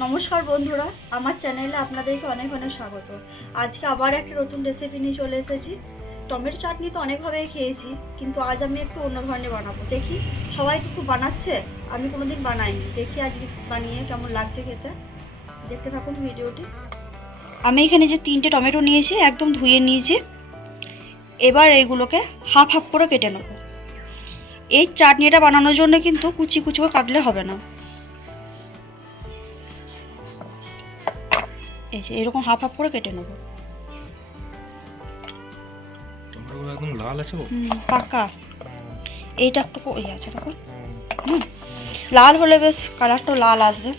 নমস্কার বন্ধুরা, আমার চ্যানেলে আপনাদেরকে অনেক অনেক স্বাগত। আজকে আবার একটা নতুন রেসিপি নিয়ে চলে এসেছি। টমেটো চাটনি তো অনেকভাবেই খেয়েছি, কিন্তু আজ আমি একটু অন্য ধরনের বানাবো। দেখি, সবাই তো খুব বানাচ্ছে, আমি কোনোদিন বানাইনি। দেখি আজকে বানিয়ে কেমন লাগছে খেতে। দেখতে থাকুন ভিডিওটি। আমি এখানে যে তিনটে টমেটো নিয়েছি, একদম ধুয়ে নিয়েছি। এবার এইগুলোকে হাফ হাফ করে কেটে নেব। এই চাটনিটা বানানোর জন্য কিন্তু কুচি কুচি করে কাটলে হবে না। এই যে এরকম হাফ হাফ করে কেটে নেব। টমেটোগুলো একদম লাল আছে গো। পাকা। এইটা একটু ওই আছে হুম লাল হলে বেশ কালারটাও লাল আসবে।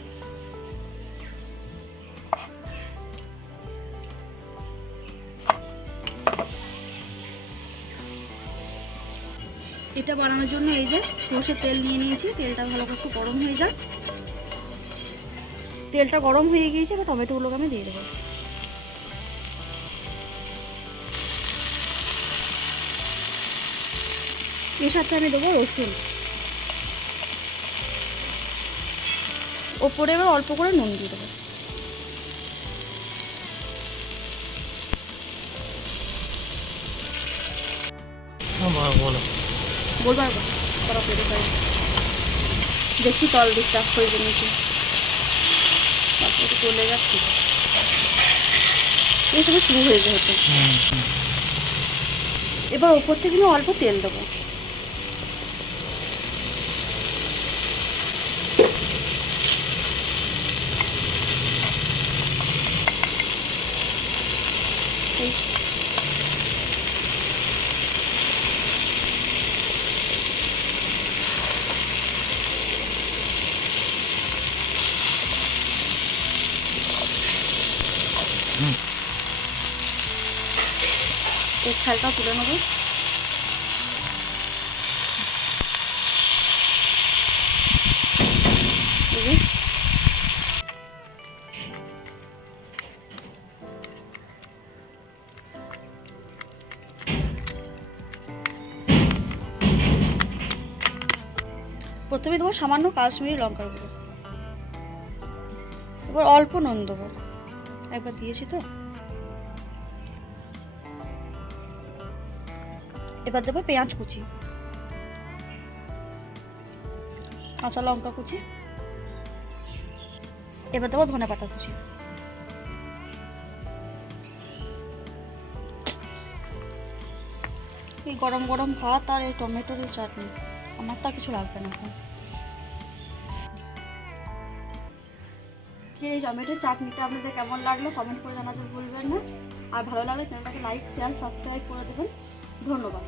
এটা বানানোর জন্য এই যে সর্ষের তেল নিয়ে নিয়েছি। তেলটা ভালো করে একটু গরম হয়ে যাক। তেলটা গরম হয়ে গিয়েছে এবার টমেটোগুলোকে আমি দিয়ে দেবো। এর সাথে আমি দেবো রসুন। ওপরে এবার অল্প করে নুন দিয়ে দেবো। বলবার দেখছি তল দিকটা হয়ে জমেছে চলে যাচ্ছে। এসবে শুরু হয়ে যায় হয়তো এবার ওপর থেকে আমি অল্প তেল দেবো। এই। এই ছালটা তুলে নেব। প্রথমে দেবো সামান্য কাশ্মীরি লঙ্কার গুঁড়ো। এবার অল্প নুন দেবো। একবার দিয়েছি তো। এবার দেবো পেঁয়াজ কুচি। কাঁচা লঙ্কা কুচি। এবার দেবো ধনে পাতা কুচি। এই গরম গরম ভাত আর এই টমেটোর চাটনি, আমার তো আর কিছু লাগবে না এখন। যে এই টমেটোর চাটনিটা আপনাদের কেমন লাগল কমেন্ট করে জানাতে ভুলবেন না। আর ভালো লাগলে চ্যানেলটাকে লাইক শেয়ার সাবস্ক্রাইব করে দেবেন। ধন্যবাদ।